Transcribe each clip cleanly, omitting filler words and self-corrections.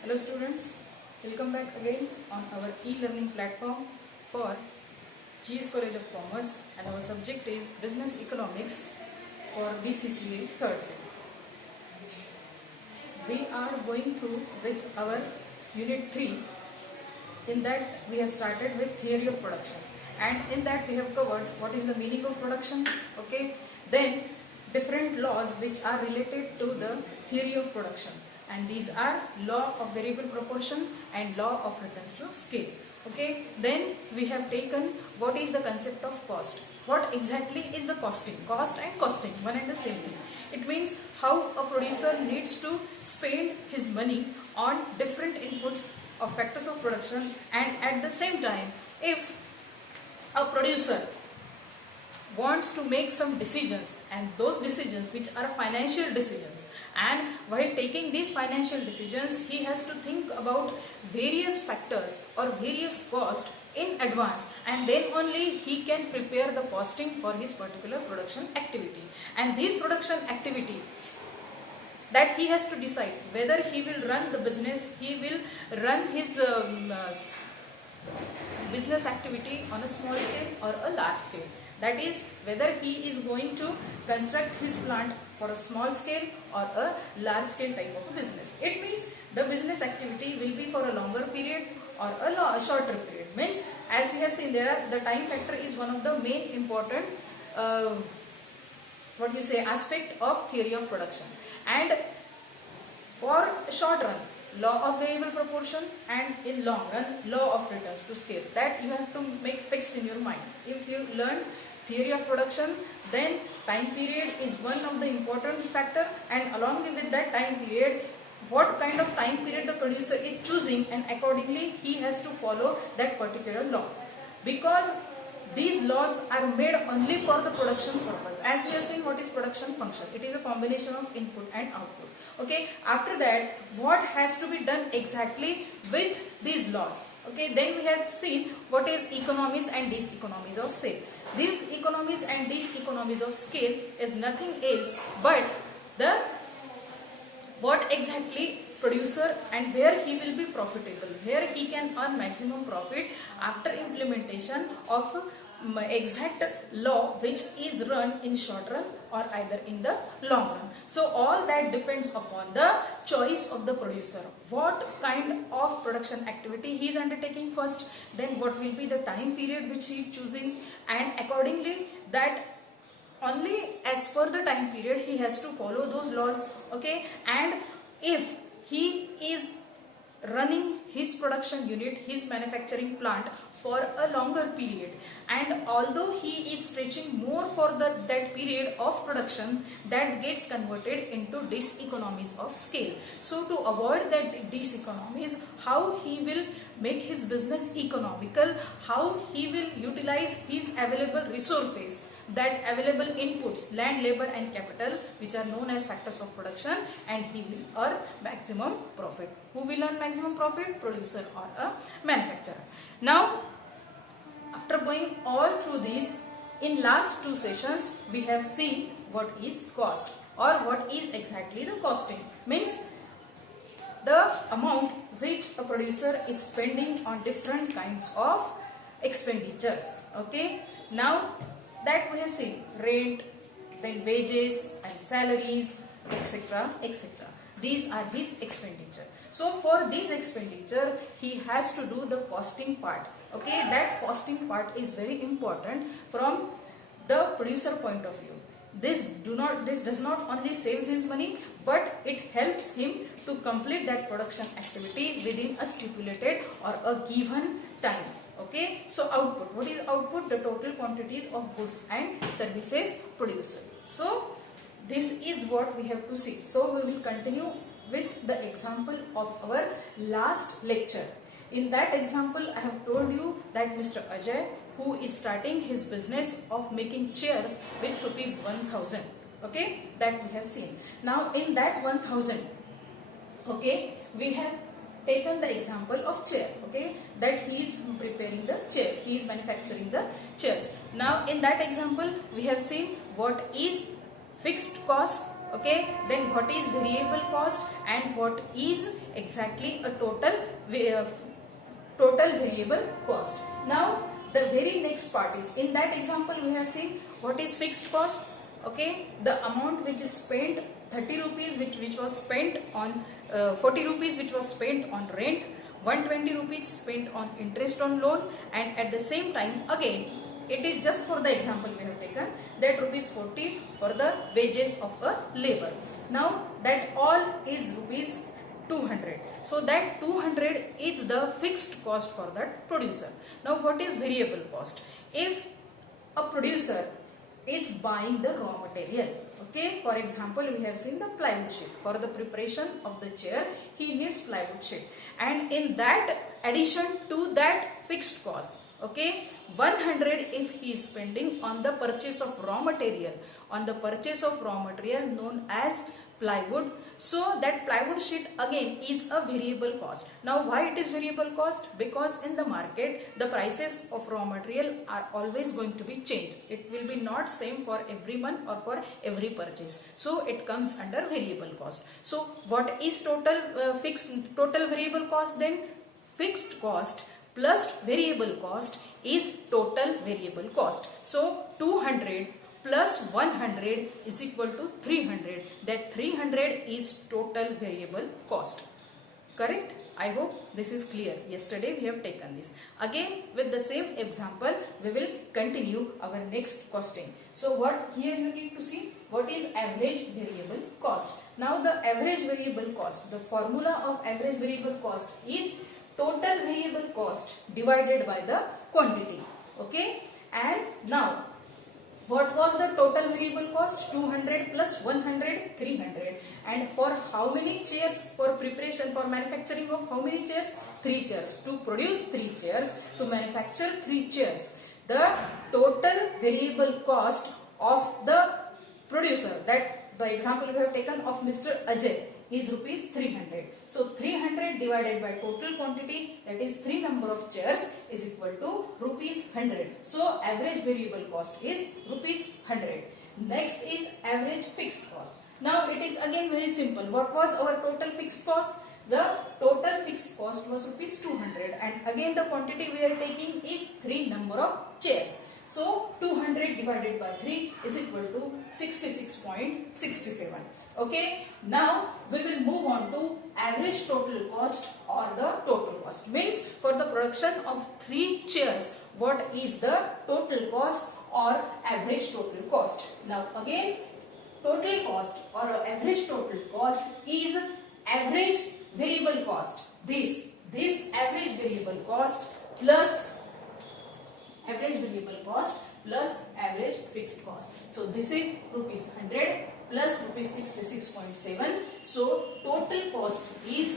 Hello students, welcome back again on our e-learning platform for GS College of Commerce, and our subject is Business Economics for BCCA 3rd Sem. We are going through with our Unit 3. In that we have started with theory of production, and in that we have covered what is the meaning of production, okay, then different laws which are related to the theory of production, and these are law of variable proportion and law of reference to scale. Okay, then we have taken what is the concept of cost. What exactly is the costing? Cost and costing, one and the same thing. It means how a producer needs to spend his money on different inputs of factors of production, and at the same time, if a producer wants to make some decisions, and those decisions which are financial decisions, and while taking these financial decisions he has to think about various factors or various costs in advance, and then only he can prepare the costing for his particular production activity. And this production activity, that he has to decide whether he will run the business, he will run his business activity on a small scale or a large scale. That is, whether he is going to construct his plant for a small scale or a large scale type of a business. It means the business activity will be for a longer period or a shorter period. Means, as we have seen, the time factor is one of the main important aspect of theory of production. And for short run, law of variable proportion, and in long run, law of returns to scale. That you have to make fixed in your mind. If you learn theory of production, then time period is one of the important factor, and along with that time period, what kind of time period the producer is choosing, and accordingly he has to follow that particular law. Because these laws are made only for the production purpose. As we have seen, what is production function? It is a combination of input and output. Okay. After that, what has to be done exactly with these laws? Okay. Then we have seen what is economies and diseconomies of scale. These economies and diseconomies of scale is nothing else but what exactly producer and where he will be profitable, where he can earn maximum profit after implementation of exact law which is run in short run or either in the long run. So all that depends upon the choice of the producer. What kind of production activity he is undertaking first, then what will be the time period which he is choosing, and accordingly that only as per the time period he has to follow those laws. Okay. And if he is running his production unit, his manufacturing plant for a longer period, and although he is stretching more for that period of production, that gets converted into diseconomies of scale. So to avoid that diseconomies, how he will make his business economical, how he will utilize his available resources, that available inputs, land, labor and capital, which are known as factors of production, and he will earn maximum profit. Who will earn maximum profit? Producer or a manufacturer. Now, after going all through these, in last two sessions we have seen what is cost, or what is exactly the costing. Means the amount which a producer is spending on different kinds of expenditures. Okay. Now that we have seen rent, then wages and salaries, etc., etc. These are his expenditure. So for this expenditure he has to do the costing part. Okay, that costing part is very important from the producer point of view. This does not only saves his money, but it helps him to complete that production activity within a stipulated or a given time. Okay, so output. What is output? The total quantities of goods and services produced. So this is what we have to see. So we will continue with the example of our last lecture. In that example, I have told you that Mr. Ajay, who is starting his business of making chairs with rupees 1000. Okay, that we have seen. Now in that 1000, okay, we have taken the example of chair. Okay, that he is preparing the chairs, he is manufacturing the chairs. Now in that example we have seen what is fixed cost Okay, then what is variable cost and what is exactly a total variable cost. Now the very next part is, in that example we have seen what is fixed cost. Okay, the amount which is spent, 30 rupees which was spent on 40 rupees which was spent on rent, 120 rupees spent on interest on loan, and at the same time again it is just for the example we have taken that rupees 40 for the wages of a labor. Now that all is rupees 200. So that 200 is the fixed cost for that producer. Now what is variable cost? If a producer is buying the raw material, okay, for example we have seen the plywood sheet. For the preparation of the chair he needs plywood sheet, and in that addition to that fixed cost, okay, 100 if he is spending on the purchase of raw material, known as plywood. So that plywood sheet again is a variable cost. Now why it is variable cost? Because in the market the prices of raw material are always going to be changed. It will be not same for every month or for every purchase. So it comes under variable cost. So what is total variable cost then? Fixed cost plus variable cost is total variable cost. So 200 plus 100 is equal to 300. That 300 is total variable cost. Correct? I hope this is clear. Yesterday we have taken this. Again with the same example we will continue our next costing. So what here you need to see, what is average variable cost. Now the average variable cost, the formula of average variable cost is total variable cost divided by the quantity. Okay, and now what was the total variable cost? 200 plus 100, 300. And for how many chairs? For preparation, for manufacturing of how many chairs? 3 chairs. To produce 3 chairs, to manufacture 3 chairs, the total variable cost of the producer, that the example we have taken of Mr. Ajay, is rupees 300. So 300 divided by total quantity, that is 3 number of chairs, is equal to rupees 100. So average variable cost is rupees 100. Next is average fixed cost. Now it is again very simple. What was our total fixed cost? The total fixed cost was rupees 200, and again the quantity we are taking is 3 number of chairs. So 200 divided by 3 is equal to 66.67. Okay, now we will move on to average total cost or the total cost. Means for the production of 3 chairs, what is the total cost or average total cost? Now again, total cost or average total cost is average variable cost. This average variable cost plus average fixed cost. So this is rupees 100 plus rupees 66.7. So total cost is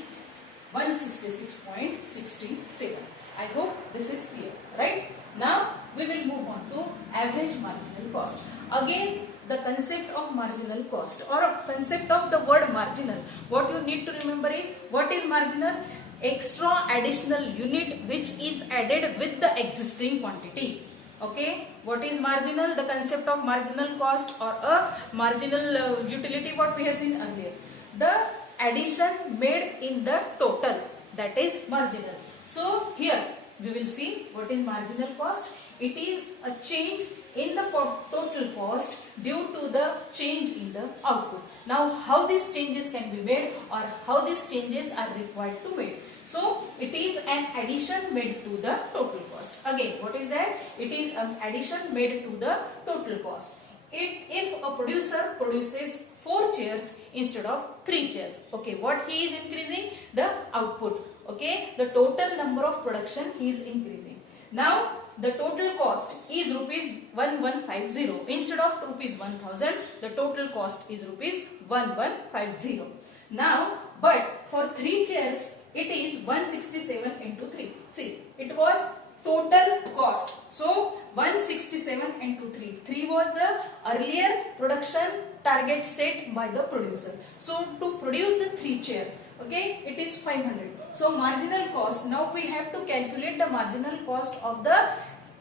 166.67. I hope this is clear, right? Now we will move on to average marginal cost. Again, the concept of marginal cost or a concept of the word marginal, what you need to remember is, what is marginal? Extra additional unit which is added with the existing quantity. Okay, what is marginal? The concept of marginal cost or a marginal utility, what we have seen earlier, the addition made in the total, that is marginal. So here we will see what is marginal cost. It is a change in the total cost due to the change in the output. Now how these changes can be made or how these changes are required to made? So it is an addition made to the total cost. Again, what is that? It is an addition made to the total cost. If a producer produces 4 chairs instead of 3 chairs, okay, what he is increasing? The output. Okay, the total number of production he is increasing. Now the total cost is rupees 1150 instead of rupees 1000. The total cost is rupees 1150. Now, but for 3 chairs it is 167 into 3. See, it was total cost. So 167 into 3. 3 was the earlier production target set by the producer. So to produce the 3 chairs, okay, it is 500. So marginal cost, now we have to calculate the marginal cost of the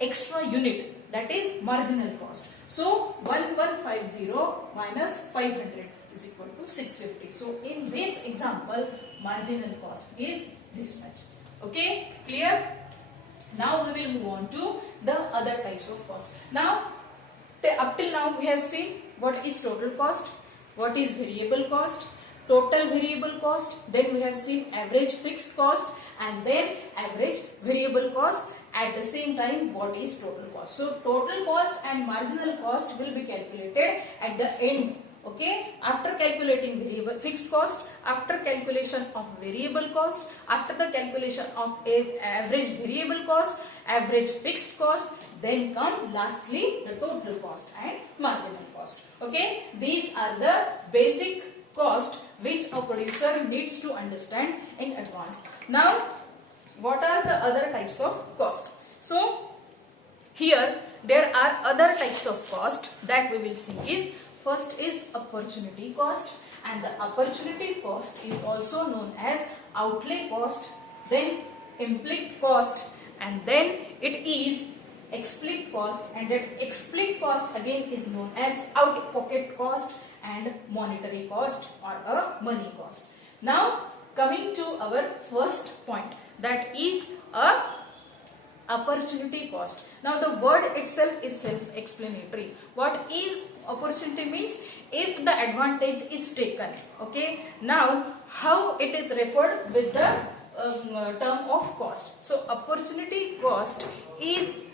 extra unit, that is marginal cost. So 1150 minus 500. is equal to 650. So in this example, marginal cost is this much. Okay, clear? Now we will move on to the other types of cost. Now up till now we have seen what is total cost, what is variable cost, total variable cost, then we have seen average fixed cost, and then average variable cost. At the same time, what is total cost? So total cost and marginal cost will be calculated at the end. Okay, after calculating variable fixed cost, after calculation of variable cost, after the calculation of average variable cost, average fixed cost, then come lastly the total cost and marginal cost. Okay, these are the basic cost which a producer needs to understand in advance. Now, what are the other types of cost? So here there are other types of cost that we will see. Is first is opportunity cost, and the opportunity cost is also known as outlay cost, then implicit cost, and then it is explicit cost, and that explicit cost again is known as out pocket cost and monetary cost or a money cost. Now coming to our first point, that is a opportunity cost. Now the word itself is self-explanatory. What is opportunity means? If the advantage is taken. Okay. Now how it is referred with the term of cost. So opportunity cost is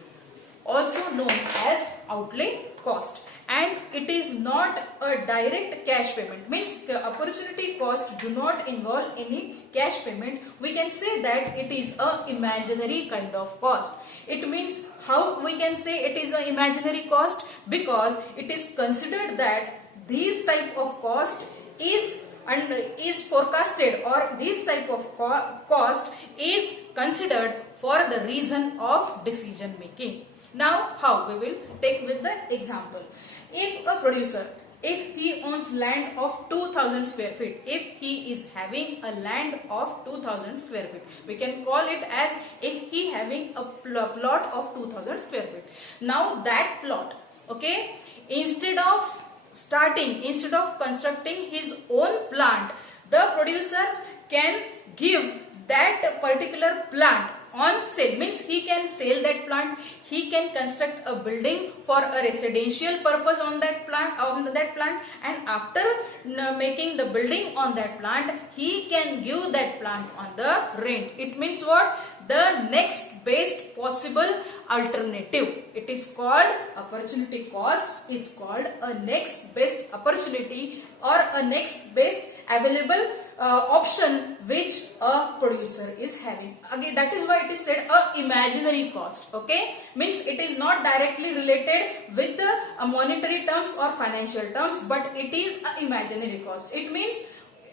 also known as outlay cost, and it is not a direct cash payment. Means the opportunity cost do not involve any cash payment. We can say that it is a imaginary kind of cost. It means, how we can say it is a imaginary cost? Because it is considered that these type of cost is forecasted, or this type of cost is considered for the reason of decision making. Now how? We will take with the example. If a producer, if he owns land of 2000 square feet, if he is having a land of 2000 square feet, we can call it as if he having a plot of 2000 square feet. Now that plot, okay, instead of constructing his own plant, the producer can give that particular plant on sale. Means he can sell that plant, he can construct a building for a residential purpose on that plant, and after making the building on that plant, he can give that plant on the rent. It means what? The next best possible alternative. It is called opportunity cost, is called a next best opportunity or a next best available option which a producer is having. Again, that is why it is said a imaginary cost. Okay, means it is not directly related with the monetary terms or financial terms, but it is a imaginary cost. It means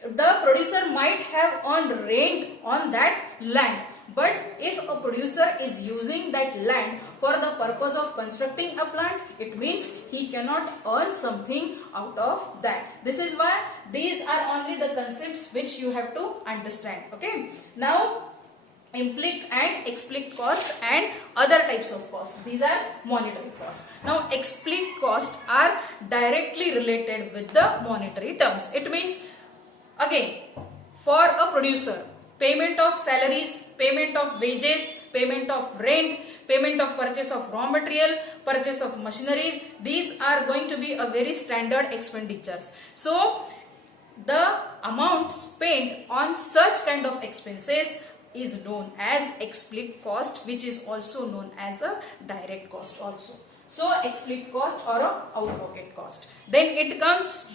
the producer might have earned rent on that land, but if a producer is using that land for the purpose of constructing a plant, it means he cannot earn something out of that. This is why these are only the concepts which you have to understand. Okay. Now implicit and explicit cost and other types of cost. These are monetary costs. Now explicit costs are directly related with the monetary terms. It means, again, for a producer, payment of salaries, payment of wages, payment of rent, payment of purchase of raw material, purchase of machineries, these are going to be a very standard expenditures. So the amount spent on such kind of expenses is known as explicit cost, which is also known as a direct cost also. So explicit cost or a out-pocket cost. Then it comes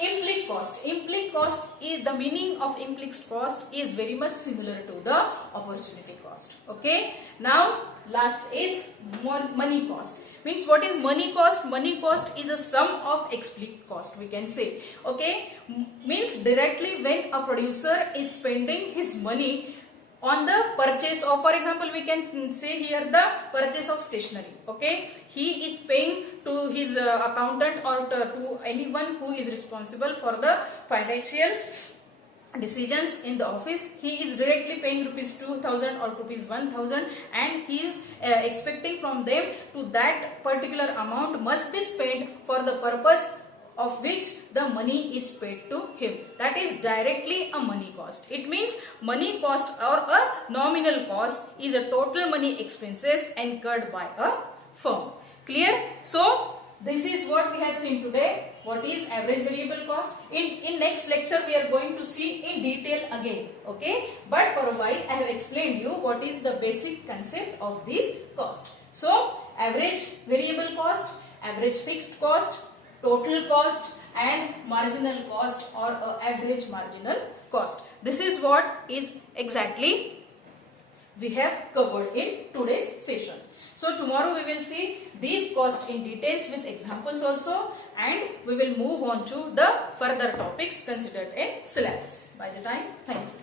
implicit cost. Implicit cost is the meaning of implicit cost is very much similar to the opportunity cost. Okay. Now last is money cost. Means what is money cost? Money cost is a sum of explicit cost, we can say. Okay. Means directly when a producer is spending his money on the purchase of, for example, we can say here the purchase of stationery. Okay, he is paying to his accountant or to anyone who is responsible for the financial decisions in the office. He is directly paying rupees 2000 or rupees 1000, and he is expecting from them to that particular amount must be spent for the purpose of which the money is paid to him. That is directly a money cost. It means money cost or a nominal cost is a total money expenses incurred by a firm. Clear? So this is what we have seen today. What is average variable cost? In next lecture we are going to see in detail again. Okay? But for a while I have explained you what is the basic concept of this cost. So average variable cost, average fixed cost, total cost and marginal cost or average marginal cost. This is what is exactly we have covered in today's session. So tomorrow we will see these costs in details with examples also, and we will move on to the further topics considered in syllabus. By the time, thank you.